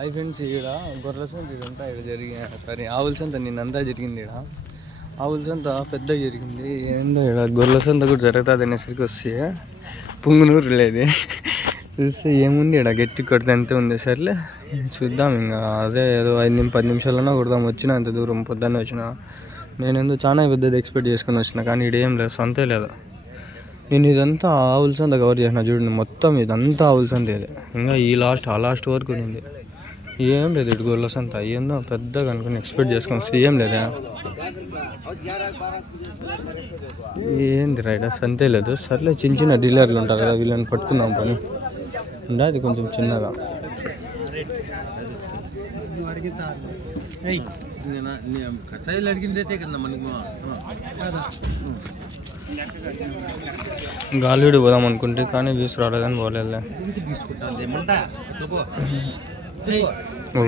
Hi friends, ఇక్కడ గొర్రెల సంత ఇదంతా ఇక్కడ జరిగింది. సారీ, ఆవుల సంత నిన్నంతా జరిగింది. ఇక్కడ ఆవుల సంత పెద్దగా జరిగింది. ఏందో ఇక్కడ గొర్రెల సంత కూడా జరుగుతుంది అనేసరికి వస్తే పుంగునూరు లేదు. చూస్తే ఏముంది ఇక్కడ గట్టి కొడితే అంతే ఉంది. సర్లే చూద్దాం. ఇంకా అదే ఏదో 5-10 నిమిషాలన్నా కొడదాం. వచ్చిన అంత దూరం పొద్దున్నే వచ్చిన. నేను చాలా పెద్దది ఎక్స్పెక్ట్ చేసుకుని వచ్చిన, కానీ ఇక్కడ ఏం లేదు, సంతే లేదు. నేను ఇదంతా ఆవుల సంత కవర్ చేసిన చూడండి. మొత్తం ఇదంతా ఆవుల సంత. ఇది ఇంకా ఈ ఆ లాస్ట్ వరకు ఉంది. ఏం లేదు ఇటు గొర్రెల సంత. ఏందో పెద్దగా అనుకుని ఎక్స్పెక్ట్ చేసుకుని ఏం లేదా. ఏంది రైట్ సంతే లేదు. సర్లే చిన్న చిన్న డీలర్లు ఉంటారు కదా, వీళ్ళని పట్టుకుందాం పని ఉండే. అది కొంచెం చిన్నగా గాలిడు పోదాం అనుకుంటే, కానీ వీసు రాలేదని పోలేదులే.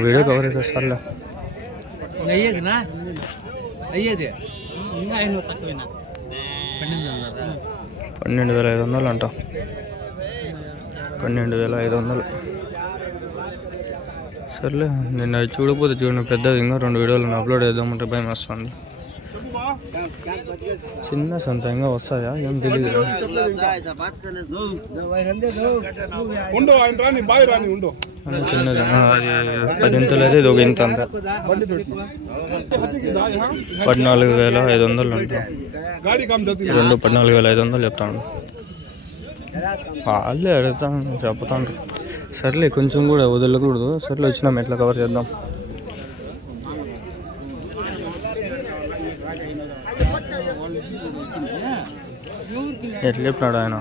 వీడియో కవర్ అయితే సర్లే. 12,500 అంట. 12,500. సర్లే, నేను అది చూడకపోతే చూడండి పెద్దది. ఇంకా 2 వీడియోలను అప్లోడ్ చేద్దామంటే భయం వస్తుంది. చిన్న సంత ఇంకా వస్తాయా ఏం తెలియదు. చిన్నది అది 10 ఇంతలు అయితే ఇది ఒక ఇంత అంత. 14,500 ఉంటా. 14,500 చెప్తాను. వాళ్ళే అడుగుతాను, చెప్తాను. సర్లే కొంచెం కూడా వదలకూడదు. సర్లే వచ్చినాం, ఎట్లా కవర్ చేద్దాం. ఎట్లా చెప్పినాడు ఆయన?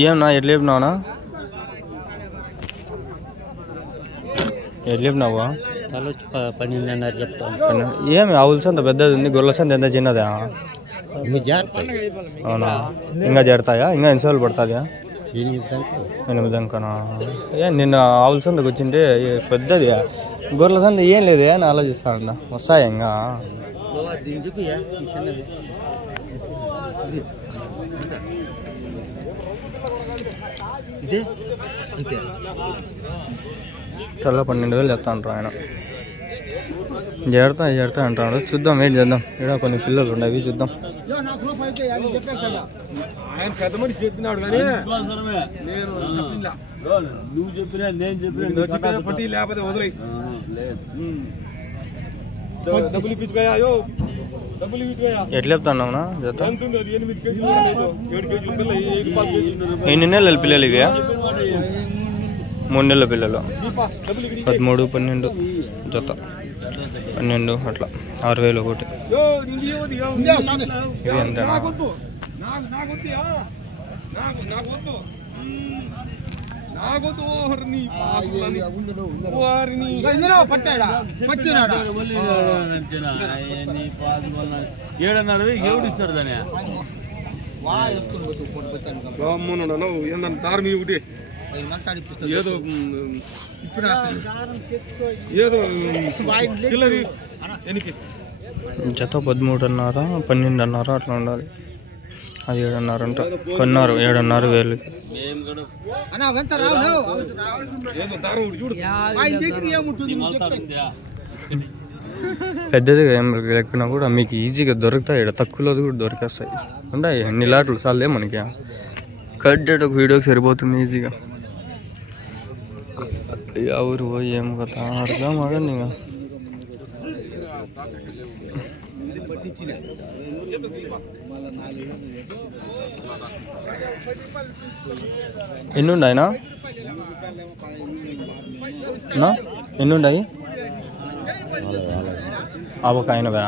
ఏమన్నా ఎట్లా చెప్పినావునా? ఎట్లా చెప్పినావా? 12,500 చెప్తాను. ఏమి ఆవుల సంత పెద్దది ఉంది, గొర్రెల సంత ఎంత చిన్నదా? అవునా? ఇంకా జరుగుతాయా? ఇంకా ఎన్నిసార్లు పడుతుందా? 8 దాకానా? నిన్న ఆవుల సంతకు వచ్చింటే పెద్దది, గొర్రెల సంత ఏం లేదే అని ఆలోచిస్తాను. వస్తాయా ఇంకా? చాలా 12,000 చెప్తా అంటారు ఆయన. జడతా అంటాడు. చూద్దాం, వెయిట్ చేద్దాం. ఇక్కడ కొన్ని పిల్లలు ఉండవి, చూద్దాం. ఎట్లా చెప్తాన్నావునా? ఎన్ని నెలల పిల్లలు ఇవి? 3 నెలల పిల్లలు. 13, 12 జత. 12 అట్లా 6,000 ఒకటి. ఇవి ఎంతనా? జత 13,500, 12,500 అట్లా ఉండాలి. అది 7,500 అంట. కొన్నారు 7,500. పెద్దదిగా ఏం లేకపోయినా కూడా మీకు ఈజీగా దొరుకుతాయి. ఇక్కడ తక్కువలో కూడా దొరికేస్తాయి. ఉంటాయి ఎన్ని లాట్లు చాలే మనకి. కట్ డేట్ ఒక వీడియోకి సరిపోతుంది ఈజీగా. ఎవరు ఏం కదా అర్థం అవ్వండి. ఇంకా ఎన్నుండాయినా? ఎన్నుండాయి? ఒక ఆయనవా?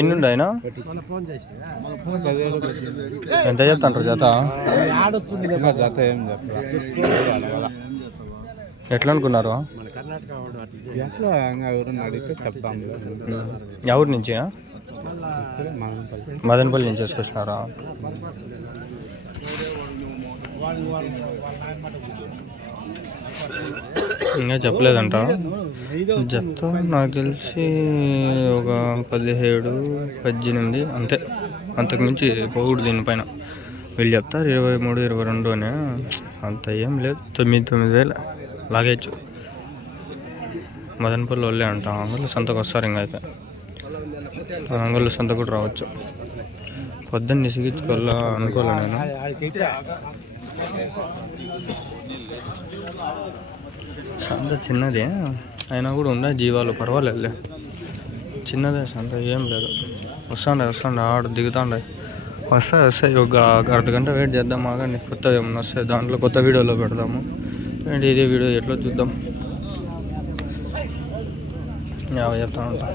ఎన్నుండాయినా? ఎంత చెప్తాంటారు జత? ఎట్లా అనుకున్నారు? ఎవరి నుంచి? మదనపల్లి నుంచి వేసుకొచ్చినారా? ఇంకా చెప్పలేదంట. జత నాకు తెలిసి ఒక 17-18 అంతే, అంతకుమించి పోకూడదు దీనిపైన. వీళ్ళు చెప్తారు 23-22 అని, అంత ఏం లేదు. 9,000 లాగేయచ్చు. మదనపల్లి వాళ్ళే అంట. అంగళ్ళు సంతకు వస్తారు. ఇంకా అయితే అంగళ్ళు సంత కూడా రావచ్చు. పొద్దున్న నిసిగించుకోవాలా అనుకోలే నేను. సంత చిన్నదే అయినా కూడా ఉందా జీవాలు, పర్వాలేదు. చిన్నదే సంత, ఏం లేదు. వస్తాండే ఆడ దిగుతాండే. వస్తాయి ఒక అర్ధ గంట వెయిట్ చేద్దాం. ఆగండి, కొత్తవి ఏమన్నా వస్తాయి. దాంట్లో కొత్త వీడియోలో పెడదాము. ఏంటి ఇదే వీడియో ఎట్లా చూద్దాం. చెప్తా ఉంటా.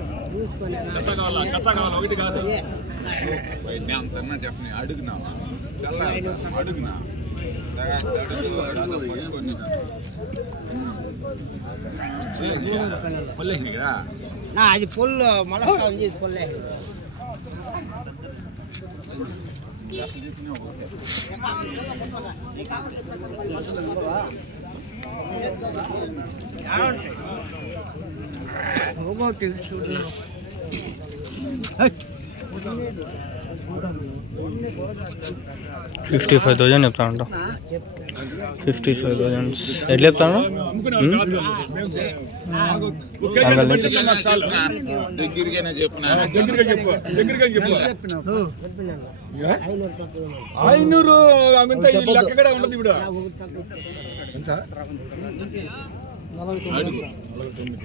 అది ఫుల్ మళ్ళీ 55,000 చెప్తా ఉంటా. 55,000 ఎట్లా చెప్తాను?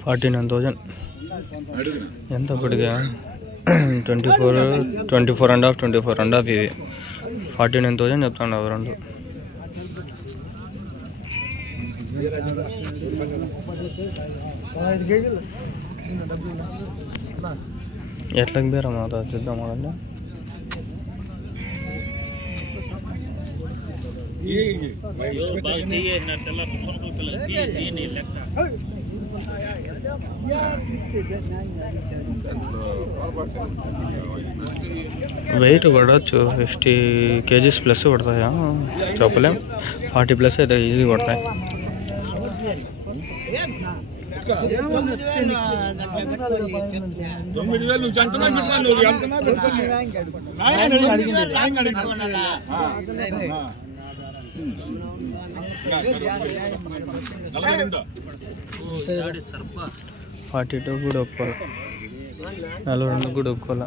$49,000 ఎంత అప్పటిగా? 24.5 ఇవి. 49,000 చెప్తాను అవి రెండు. ఎట్లకి బేరా మాత చూద్దాం అంటే వెయిట్ పడవచ్చు. 50 kgs ప్లస్ పడతాయా చెప్పలేం. 40 ప్లస్ అయితే ఈజీ పడతాయి. $42 కూడా ఒప్పుకోవాలి, 42 కూడా ఒప్పుకోవాలి.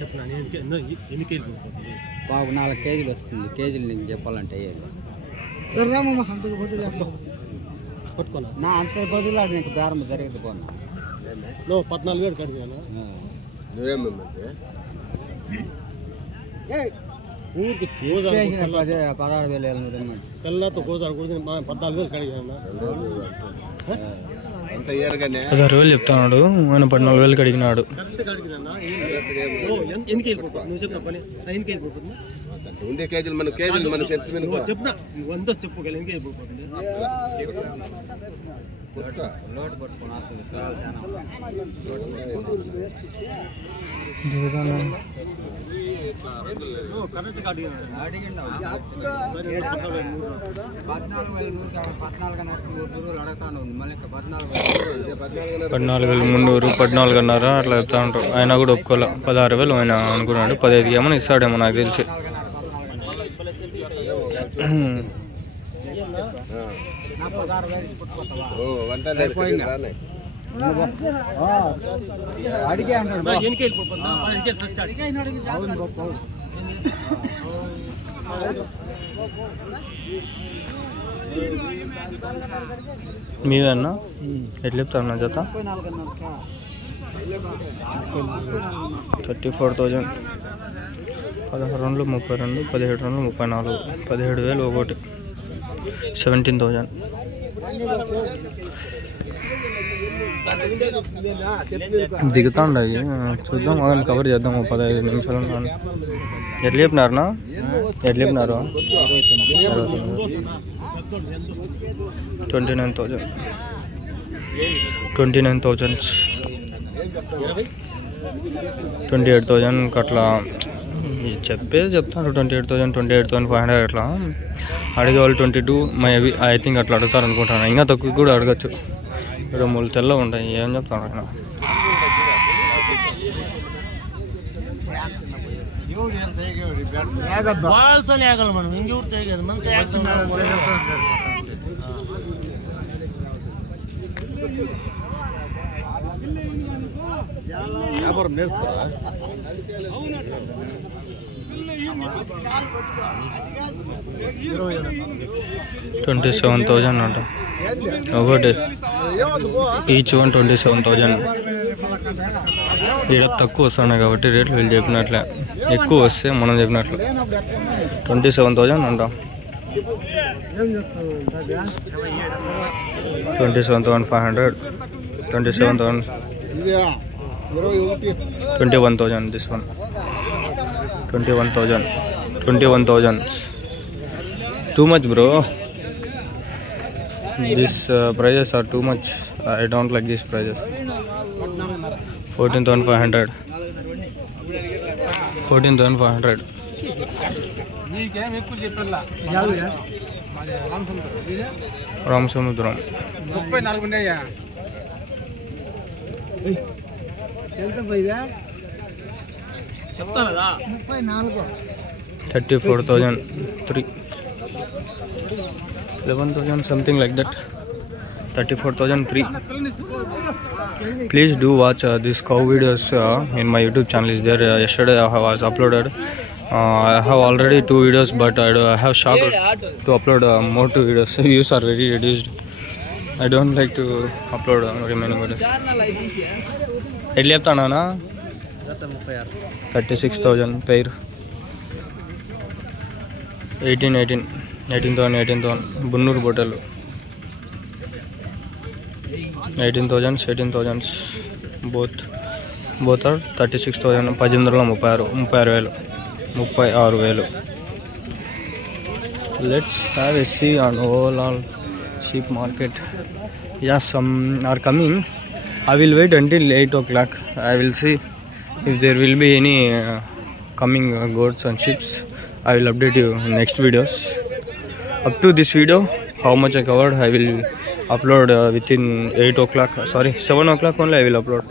చెప్పనా ఎన్ని కేజీలు బాబు? 4 కేజీలు వస్తుంది. కేజీలు నీకు చెప్పాలంటే పట్టుకోనా నా అంత బదులు నీకు బేరం జరిగింది. పోనా 14,000 కడిగాను. ఊరికి 16,000 తెల్లతో గోజారు కూడా 14,000 కడిగాను. 16,000 చెప్తున్నాడు ఆయన. 14,000 కడిగినాడు. ఉండే కేజీలు మన కేజీలు మనం చెప్పు $14,300 14,500 అట్లా చెప్తా ఉంటారు. ఆయన కూడా ఒప్పుకోలే. 16,000 ఆయన అనుకున్నాడు. 15 ఏమో ఇస్తాడేమో నాకు తెలిసి. మీదన్నా ఎట్లా చెప్తాను జత? 34,000. 16 రౌండ్లు 32, 17 రౌండ్లు 34, 17,000 ఒకటి. 17,000. దిగుతా ఉండయి చూద్దాం, అదని కవర్ చేద్దాం 15 నిమిషాలు. ఎట్లా చెప్పినారునా? ఎట్లా చెప్పినారు? 29,000 28,000 అట్లా చెప్పేది చెప్తారు. 28,500 అట్లా అడిగే వాళ్ళు 22 మేబీ ఐ థింక్ అట్లా అడుగుతారు అనుకుంటాను. ఇంకా తక్కువ కూడా అడగచ్చు. 23 తెల్ల ఉంటాయి. ఏం చెప్తాను ఆయన? వ్యాపారం నేర్చుకో. 27,000 అంట ఒకటి. Each one 27,000. ఇక్కడ తక్కువ వస్తున్నాయి కాబట్టి రేట్లు వీళ్ళు చెప్పినట్లే, ఎక్కువ వస్తే మనం చెప్పినట్లు 27,000 అంట. 27,500, 27,000, 21,000. This one 21,000. Too much, bro. These prices are too much. I don't like these prices. 14,500. 14,500. Ramasamudram 34,000, 11,000 something like that. 34,003. Please do watch these cow videos in my YouTube channel. Is there? Yesterday I was uploaded. I have already 2 videos, but I have shocked to upload more 2 videos. Views are very reduced. I don't like to upload remaining videos. ఎట్లా చెప్తానా? 36,000 pair. 18,000 బున్నూరు బొట్టలు 18,000 both are 36,000. 36,000. Let's have a see on overall sheep market. Yes, some are coming. I will wait until 8 o'clock. I will see if there will be any coming goats and sheep. I will update you in next videos. Up to this video, how much I covered, I will upload within 8 o'clock. Sorry, 7 o'clock only I will upload.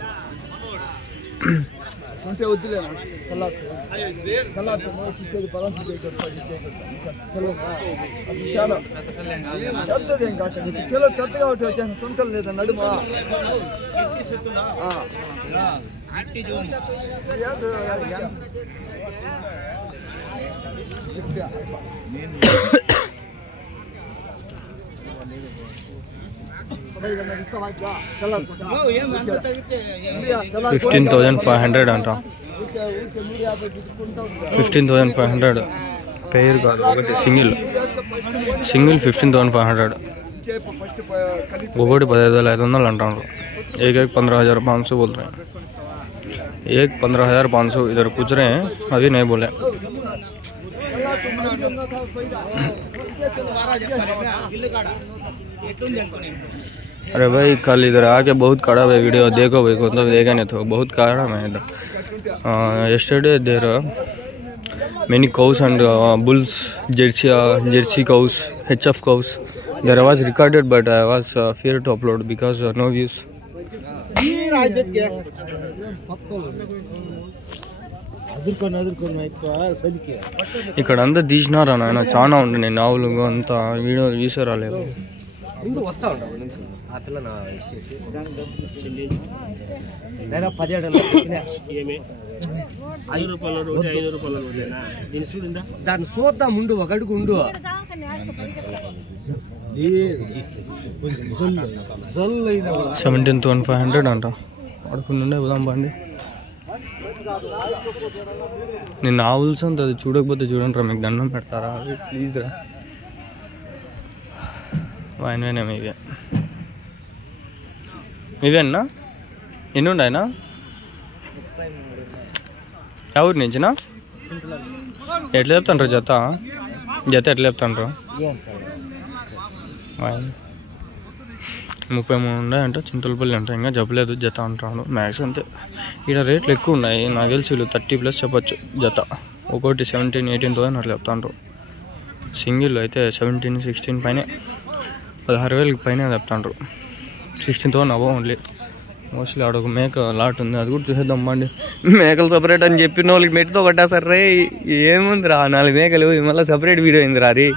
$15,500 అంట. 15,500 పేరు కాదు, ఒకటి single 15,500. ఒకటి 15,500 అంటారు. एक 15,500 बोल रहे हैं. एक 15,500 इधर पूछ रहे हैं, अभी नहीं बोले. अरे भाई कल इधर आके बहुत कड़ा है वीडियो, देखो भाई मतलब देखा नहीं तो बहुत कड़ा है इधर. Yesterday there are many cows and bulls, jersey cows, HF cows. There I was recorded, but I was feared to upload because no views. ఇక్కడ అంతా తీసినారా నాయన, చాలా ఉండే నావులు అంతా వీడియో వీసే రాలేదు. దాన్ని చూద్దాం ఉండు, ఒక అడుగు ఉండు. 17,500 అంట. అడుగుతుండే పోదాం బండి. నేను ఆవుల్స్ అంత అది చూడకపోతే చూడండి రా, మీకు దండం పెడతారా ప్లీజ్ రా. వైన్ ఇవే ఇవేనా ఎన్ని ఉన్నాయన్నా ఎవరి నుంచినా ఎట్లా చెప్తాండ్రు జత ఎట్లా చెప్తాండ్రు 33 ఉన్నాయంట చింతలపల్లి అంటే ఇంకా చెప్పలేదు జత అంటాడు మ్యాక్స్ అంతే ఇక్కడ రేట్లు ఎక్కువ ఉన్నాయి నాకు తెలిసి వీళ్ళు 30+ చెప్పచ్చు జత ఒకటి 17-18,000 అట్లా చెప్తాండ్రు సింగిల్ అయితే 17-16 పైన 16,000 పైన చెప్తాండ్రు 16,000 అవ్వ ఓన్లీ మోస్ట్లీ ఆడ ఒక మేక లాట్ ఉంది అది కూడా చూసేద్దాం అండి మేకలు సపరేట్ అని చెప్పిన వాళ్ళకి మెట్టితో కొట్టేసారు రే ఏముంది రా 4 మేకలు మళ్ళీ సపరేట్ వీడియో అయింది రా రీ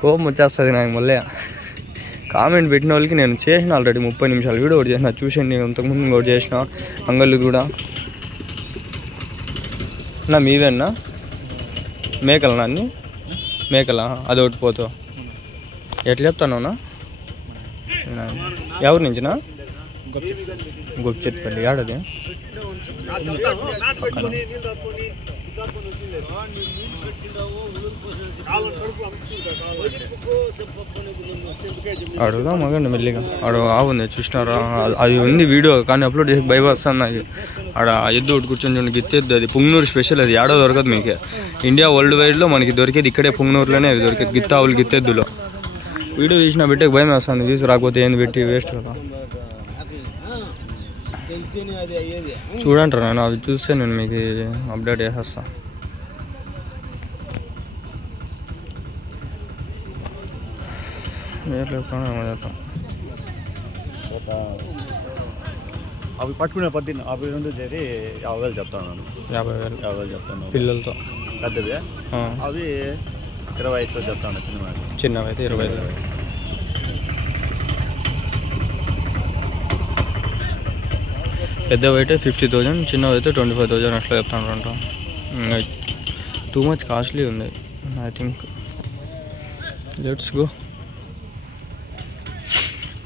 కోపం వచ్చేస్తుంది నాకు మళ్ళీ కామెంట్ పెట్టిన వాళ్ళకి నేను చేసిన ఆల్రెడీ 30 నిమిషాలు వీడియో ఒకటి చేసిన చూసండి ఇంతకుముందు ఇంకోటి చేసిన అంగళ్ళు కూడా నా మీవేనా మేకలనా అన్ని మేకలా అదొకటి పోతావు ఎట్లా చెప్తాను ఎవరి నుంచినా గొప్పచెట్పల్లి ఆడది అడుగుదా మగండి మెల్లిగా ఆవు ఉంది చూసినారా అది ఉంది వీడియో కానీ అప్లోడ్ చేసి భయం వస్తుంది నాకు ఆడ ఎద్దు ఒకటి కూర్చొని చూడండి గిత్తెద్దు అది పుంగనూరు స్పెషల్ అది ఆడో దొరకదు మీకు ఇండియా వరల్డ్ వైడ్లో మనకి దొరికేది ఇక్కడే పుంగనూరులోనే అది దొరికేది గిత్తావులు గిత్తెద్దులో వీడియో తీసిన పెట్టే భయం వేస్తుంది చూసి రాకపోతే ఏంది పెట్టి వేస్ట్ కదా చూడంటారు నేను అవి చూస్తే నేను మీకు అప్డేట్ చేసేస్తా అవి పట్టుకునే పద్ధతి అవి రెండు చేరి 50,000 చెప్తాను 50,000 చెప్తాను పిల్లలతో పెద్దవి అవి 25,000 చెప్తాను చిన్నవి అయితే 25,000 పెద్దవి అయితే 50,000 చిన్నవి అయితే 25,000 అట్లా చెప్తాను అంట టూ మచ్ కాస్ట్లీ ఉంది ఐ థింక్ లెట్స్ గో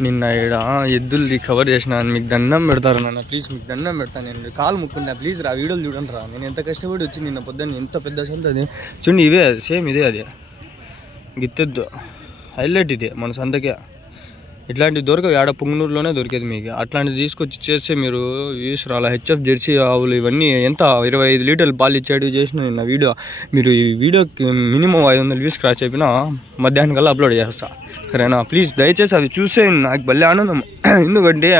నిన్న ఇక్కడ ఎద్దుల్ది కవర్ చేసిన మీకు దండం పెడతారు నాన్న ప్లీజ్ మీకు దండం పెడతాను నేను కాలు ముక్కుంటా ప్లీజ్ రా వీడియోలు చూడండి రా నేను ఎంత కష్టపడి వచ్చి నిన్న పొద్దున్న ఎంత పెద్ద సంత అది చూడండి ఇవే సేమ్ ఇదే అది గిత్తెద్దు హైలైట్ ఇదే మన సంతకే ఇట్లాంటివి దొరకవు ఆడ పుంగనూరులోనే దొరికేది మీకు అట్లాంటివి తీసుకొచ్చి చేస్తే మీరు తీసుకురాలా హెచ్ఎఫ్ జెర్సీ ఆవులు ఇవన్నీ ఎంత 25 లీటర్లు పాలు ఇచ్చాడు చేసిన నిన్న వీడియో మీరు ఈ వీడియోకి మినిమం 500 వ్యూస్ క్రాస్ అయిపోయినా మధ్యాహ్నం కల్లా అప్లోడ్ చేస్తా సరేనా ప్లీజ్ దయచేసి అవి చూస్తే నాకు భలే ఆనందం ఎందుకంటే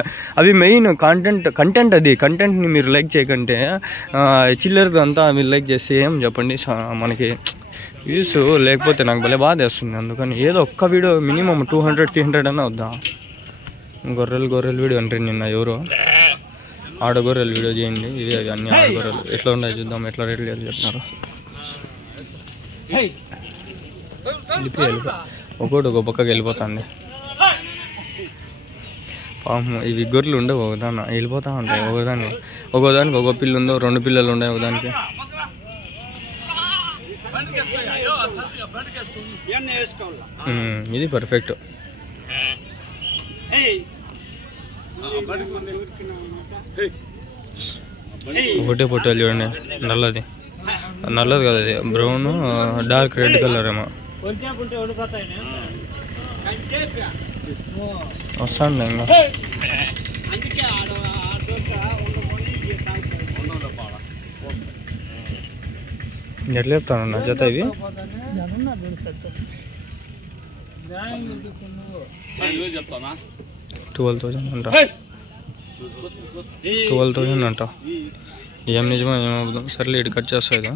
అవి మెయిన్ కంటెంట్ అది కంటెంట్ని మీరు లైక్ చేయకంటే చిల్లరగా అంతా మీరు లైక్ చేస్తే ఏం చెప్పండి మనకి వ్యూస్ లేకపోతే నాకు భలే బాధ వేస్తుంది అందుకని ఏదో ఒక్క వీడియో మినిమం 200-300 అన్నా వద్దా గొర్రెలు వీడియో అంటే నిన్న ఎవరో ఆడ గొర్రెలు వీడియో చేయండి ఇవి అవి అన్ని ఆడ గొర్రెలు ఎట్లా ఉన్నాయి చూద్దాం ఎట్లా రేట్లు చెప్తున్నారు ఒకటి ఒక పక్కకి వెళ్ళిపోతుంది పాపం ఇవి గొర్రెలు ఉండవు ఒకదాన్ని వెళ్ళిపోతూ ఉంటాయి ఒకదానికి ఒక పిల్లు ఉందో 2 పిల్లలు ఉన్నాయి ఒకదానికి ఇది పర్ఫెక్ట్ ఒకటే పొట్టాలు చూడండి నల్లది కదా అది బ్రౌన్ డార్క్ రెడ్ కలర్ ఏమో వస్తాండి ఇంకా ఎట్లా చెప్తాను నా జత ఇవి 12,000 అంట 12,000 అంట ఏం నిజమో ఏమవుతుందో సర్లే ఇటు కట్ చేస్తా